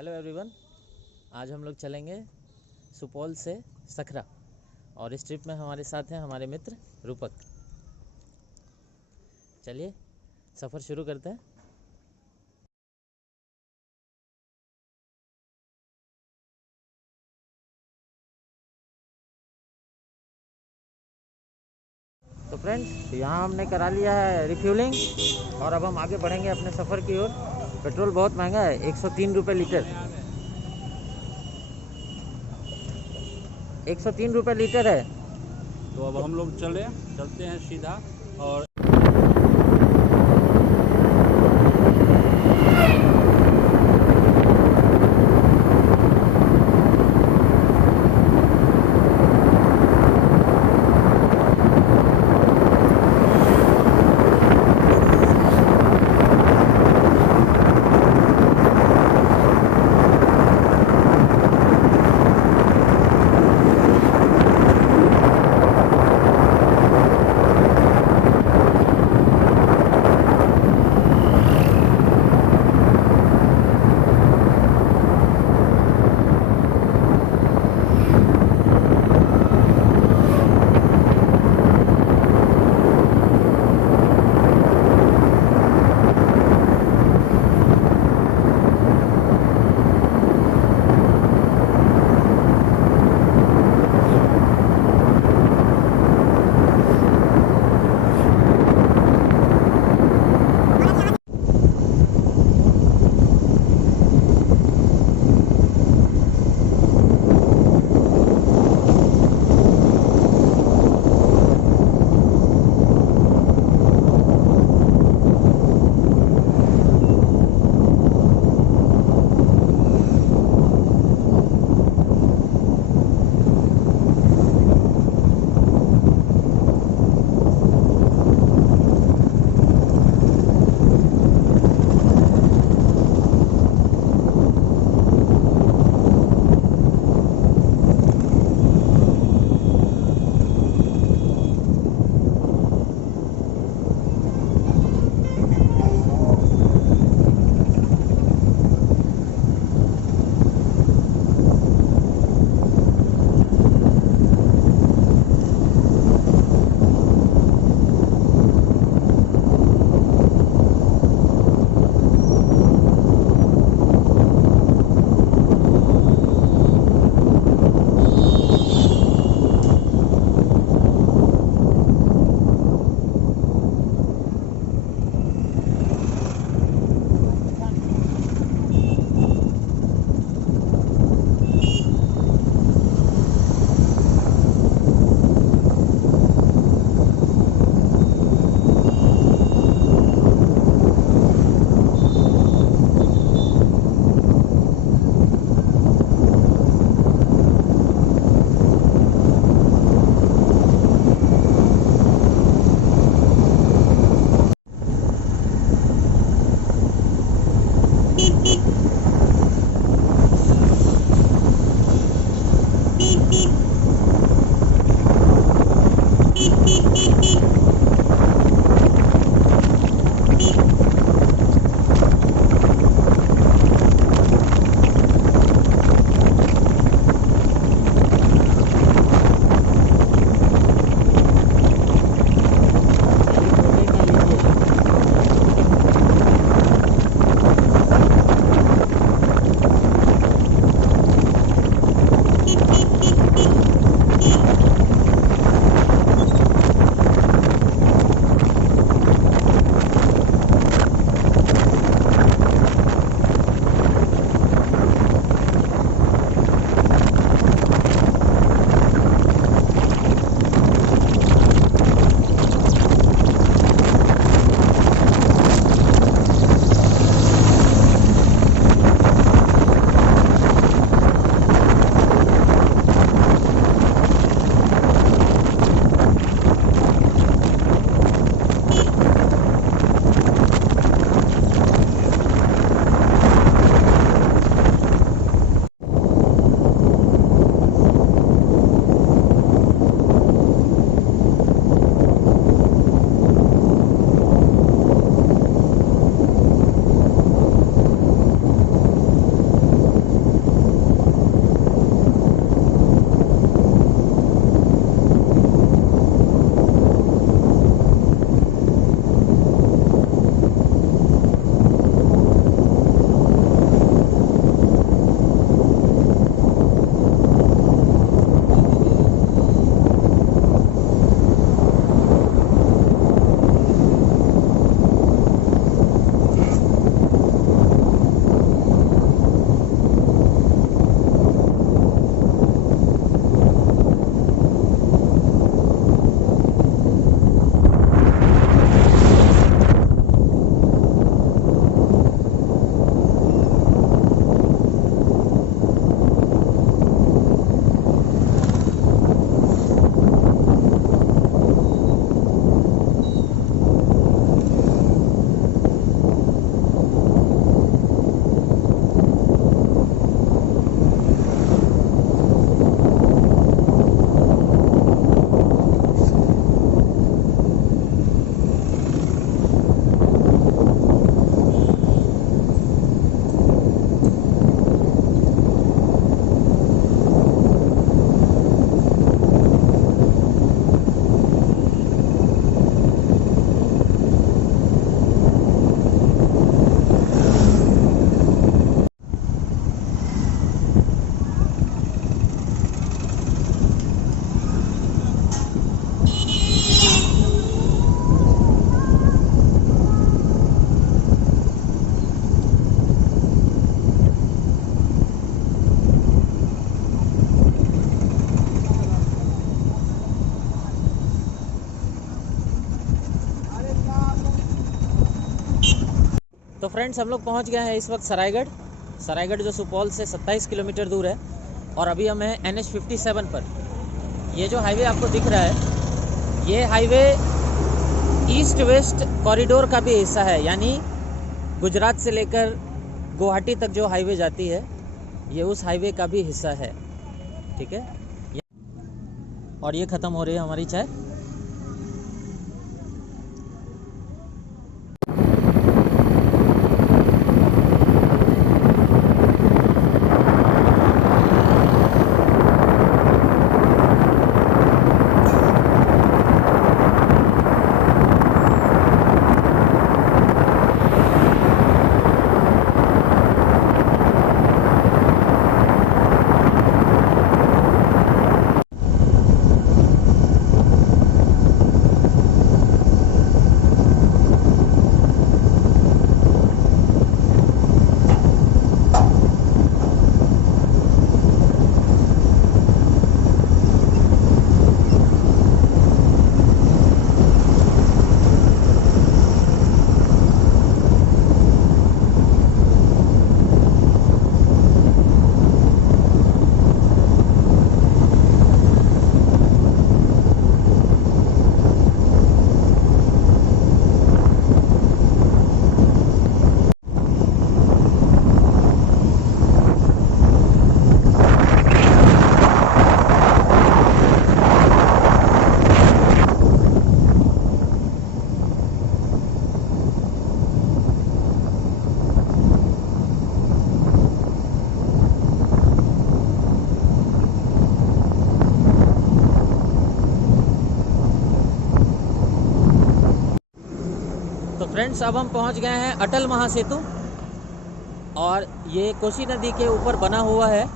Hello everyone. आज हम लोग चलेंगे सुपौल से सखरा और इस ट्रिप में हमारे साथ हैं हमारे मित्र रूपक। चलिए सफ़र शुरू करते हैं। तो फ्रेंड्स, यहाँ हमने करा लिया है रिफ्यूलिंग और अब हम आगे बढ़ेंगे अपने सफ़र की ओर। पेट्रोल बहुत महंगा है, 103 रुपये लीटर। 103 रुपये लीटर है। तो अब हम लोग चलते हैं सीधा। और फ्रेंड्स हम लोग पहुंच गए हैं इस वक्त सरायगढ़ जो सुपौल से 27 किलोमीटर दूर है। और अभी हम हैं NH57 पर। ये जो हाईवे आपको दिख रहा है, ये हाईवे ईस्ट वेस्ट कॉरिडोर का भी हिस्सा है, यानी गुजरात से लेकर गुवाहाटी तक जो हाईवे जाती है, ये उस हाईवे का भी हिस्सा है। ठीक है, और ये ख़त्म हो रही है हमारी चाय। तो फ्रेंड्स अब हम पहुंच गए हैं अटल महासेतु, और ये कोसी नदी के ऊपर बना हुआ है।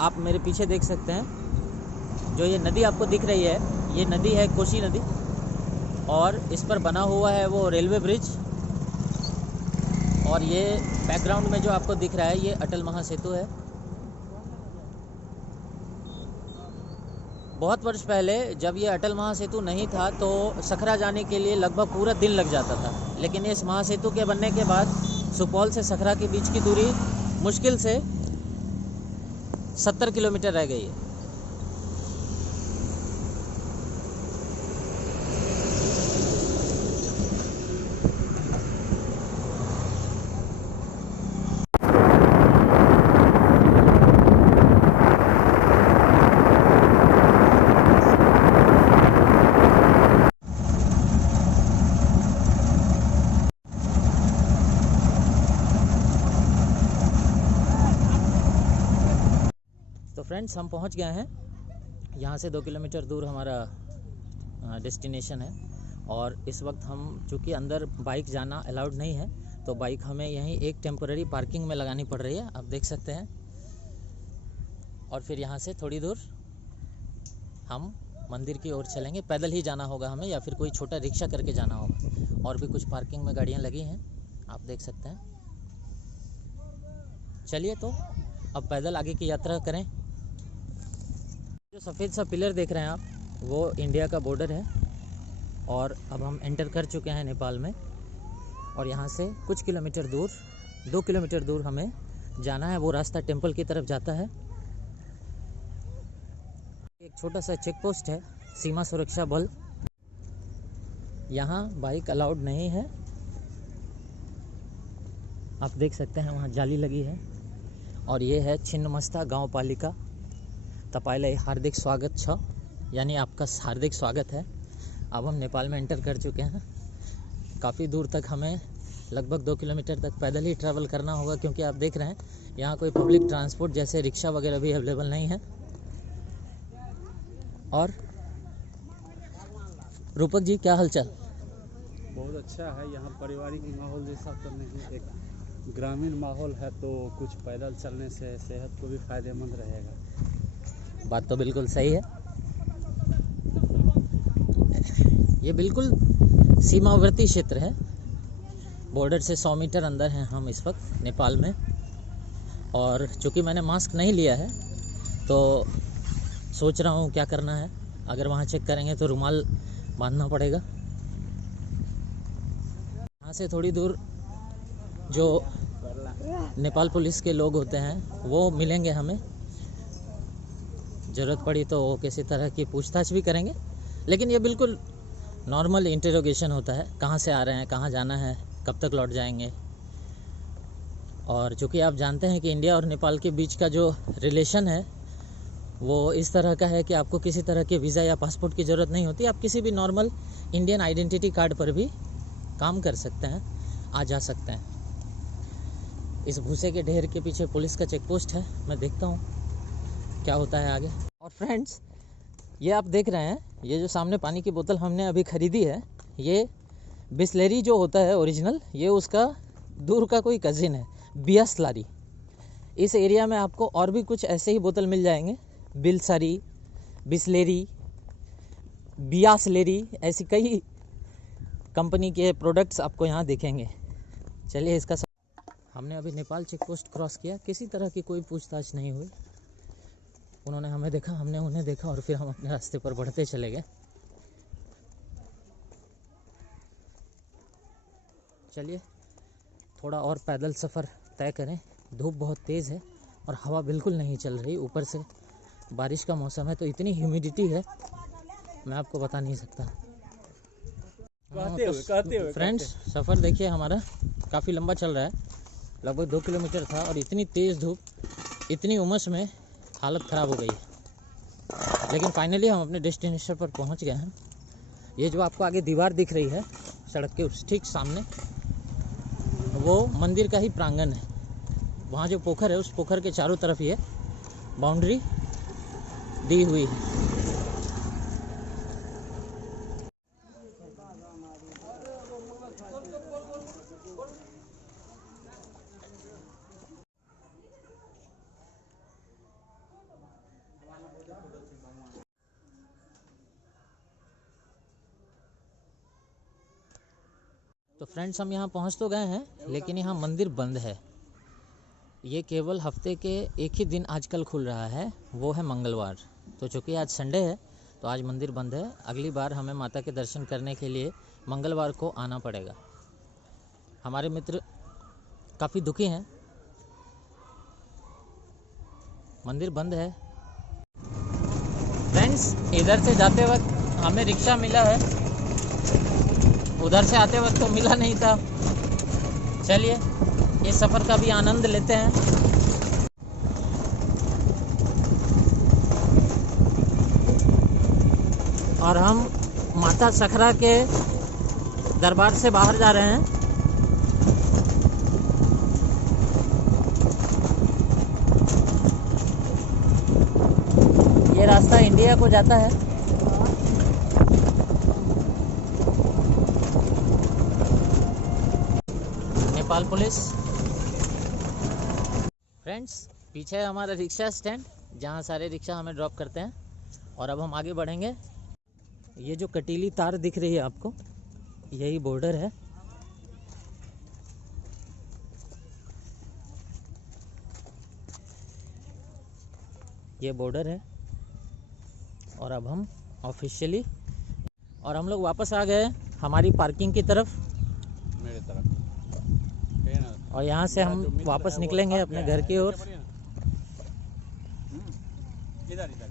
आप मेरे पीछे देख सकते हैं, जो ये नदी आपको दिख रही है, ये नदी है कोसी नदी, और इस पर बना हुआ है वो रेलवे ब्रिज। और ये बैकग्राउंड में जो आपको दिख रहा है, ये अटल महासेतु है। बहुत वर्ष पहले जब ये अटल महासेतु नहीं था, तो सखरा जाने के लिए लगभग पूरा दिन लग जाता था। लेकिन इस महासेतु के बनने के बाद सुपौल से सखरा के बीच की दूरी मुश्किल से 70 किलोमीटर रह गई है। तो फ्रेंड्स हम पहुंच गए हैं, यहाँ से 2 किलोमीटर दूर हमारा डेस्टिनेशन है। और इस वक्त हम चूँकि अंदर बाइक जाना अलाउड नहीं है, तो बाइक हमें यहीं एक टेम्पररी पार्किंग में लगानी पड़ रही है, आप देख सकते हैं। और फिर यहाँ से थोड़ी दूर हम मंदिर की ओर चलेंगे। पैदल ही जाना होगा हमें, या फिर कोई छोटा रिक्शा करके जाना होगा। और भी कुछ पार्किंग में गाड़ियाँ लगी हैं, आप देख सकते हैं। चलिए तो अब पैदल आगे की यात्रा करें। जो सफ़ेद सा पिलर देख रहे हैं आप, वो इंडिया का बॉर्डर है। और अब हम एंटर कर चुके हैं नेपाल में। और यहाँ से कुछ किलोमीटर दूर, 2 किलोमीटर दूर हमें जाना है। वो रास्ता टेंपल की तरफ जाता है। एक छोटा सा चेक पोस्ट है, सीमा सुरक्षा बल। यहाँ बाइक अलाउड नहीं है, आप देख सकते हैं, वहाँ जाली लगी है। और ये है छिन्नमस्ता गांव पालिका। तपाईलाई हार्दिक स्वागत छ, यानी आपका हार्दिक स्वागत है। अब हम नेपाल में एंटर कर चुके हैं। काफ़ी दूर तक हमें, लगभग 2 किलोमीटर तक पैदल ही ट्रैवल करना होगा, क्योंकि आप देख रहे हैं यहाँ कोई पब्लिक ट्रांसपोर्ट जैसे रिक्शा वगैरह भी अवेलेबल नहीं है। और रूपक जी, क्या हालचाल? बहुत अच्छा है यहाँ, पारिवारिक माहौल जैसा तो नहीं, एक ग्रामीण माहौल है। तो कुछ पैदल चलने से सेहत को भी फायदेमंद रहेगा। बात तो बिल्कुल सही है। ये बिल्कुल सीमावर्ती क्षेत्र है, बॉर्डर से 100 मीटर अंदर हैं हम इस वक्त नेपाल में। और चूँकि मैंने मास्क नहीं लिया है, तो सोच रहा हूँ क्या करना है। अगर वहाँ चेक करेंगे तो रुमाल बांधना पड़ेगा। यहाँ से थोड़ी दूर जो नेपाल पुलिस के लोग होते हैं वो मिलेंगे हमें। ज़रूरत पड़ी तो वो किसी तरह की पूछताछ भी करेंगे, लेकिन ये बिल्कुल नॉर्मल इंटरोगेशन होता है। कहाँ से आ रहे हैं, कहाँ जाना है, कब तक लौट जाएंगे। और चूँकि आप जानते हैं कि इंडिया और नेपाल के बीच का जो रिलेशन है वो इस तरह का है कि आपको किसी तरह के वीज़ा या पासपोर्ट की ज़रूरत नहीं होती। आप किसी भी नॉर्मल इंडियन आइडेंटिटी कार्ड पर भी काम कर सकते हैं, आ जा सकते हैं। इस भूसे के ढेर के पीछे पुलिस का चेक पोस्ट है, मैं देखता हूँ क्या होता है आगे। और फ्रेंड्स, ये आप देख रहे हैं, ये जो सामने पानी की बोतल हमने अभी ख़रीदी है, ये बिस्लेरी जो होता है ओरिजिनल, ये उसका दूर का कोई कज़िन है, बियासलारी। इस एरिया में आपको और भी कुछ ऐसे ही बोतल मिल जाएंगे, बिलसारी, बिस्लेरी, बियासलेरी, ऐसी कई कंपनी के प्रोडक्ट्स आपको यहाँ दिखेंगे। चलिए इसका हमने अभी नेपाल चेक पोस्ट क्रॉस किया, किसी तरह की कोई पूछताछ नहीं हुई। उन्होंने हमें देखा, हमने उन्हें देखा और फिर हम अपने रास्ते पर बढ़ते चले गए। चलिए थोड़ा और पैदल सफ़र तय करें। धूप बहुत तेज़ है और हवा बिल्कुल नहीं चल रही, ऊपर से बारिश का मौसम है तो इतनी ह्यूमिडिटी है मैं आपको बता नहीं सकता। फ्रेंड्स, सफ़र देखिए हमारा काफ़ी लंबा चल रहा है, लगभग 2 किलोमीटर था और इतनी तेज़ धूप, इतनी उमस में हालत ख़राब हो गई है। लेकिन फाइनली हम अपने डेस्टिनेशन पर पहुंच गए हैं। ये जो आपको आगे दीवार दिख रही है सड़क के उस ठीक सामने, वो मंदिर का ही प्रांगण है। वहाँ जो पोखर है, उस पोखर के चारों तरफ ये बाउंड्री दी हुई है। तो फ्रेंड्स, हम यहाँ पहुँच तो गए हैं, लेकिन यहाँ मंदिर बंद है। ये केवल हफ्ते के एक ही दिन आजकल खुल रहा है, वो है मंगलवार। तो चूँकि आज संडे है तो आज मंदिर बंद है। अगली बार हमें माता के दर्शन करने के लिए मंगलवार को आना पड़ेगा। हमारे मित्र काफ़ी दुखी हैं, मंदिर बंद है। फ्रेंड्स, इधर से जाते वक्त हमें रिक्शा मिला है, उधर से आते वक्त तो मिला नहीं था। चलिए इस सफ़र का भी आनंद लेते हैं। और हम माता सखरा के दरबार से बाहर जा रहे हैं। ये रास्ता इंडिया को जाता है। नेपाल पुलिस। फ्रेंड्स, पीछे है हमारा रिक्शा स्टैंड, जहाँ सारे रिक्शा हमें ड्रॉप करते हैं। और अब हम आगे बढ़ेंगे। ये जो कटीली तार दिख रही है आपको, यही बॉर्डर है। ये बॉर्डर है। और अब हम ऑफिशियली, और हम लोग वापस आ गए हमारी पार्किंग की तरफ। मेरे तरफ और यहाँ से हम वापस निकलेंगे अपने घर की ओर। इधर इधर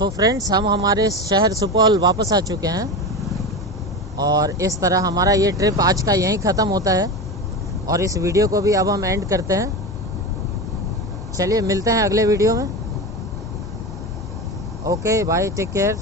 सो फ्रेंड्स, हम हमारे शहर सुपौल वापस आ चुके हैं और इस तरह हमारा ये ट्रिप आज का यहीं ख़त्म होता है और इस वीडियो को भी अब हम एंड करते हैं। चलिए मिलते हैं अगले वीडियो में। Okay bye, take care.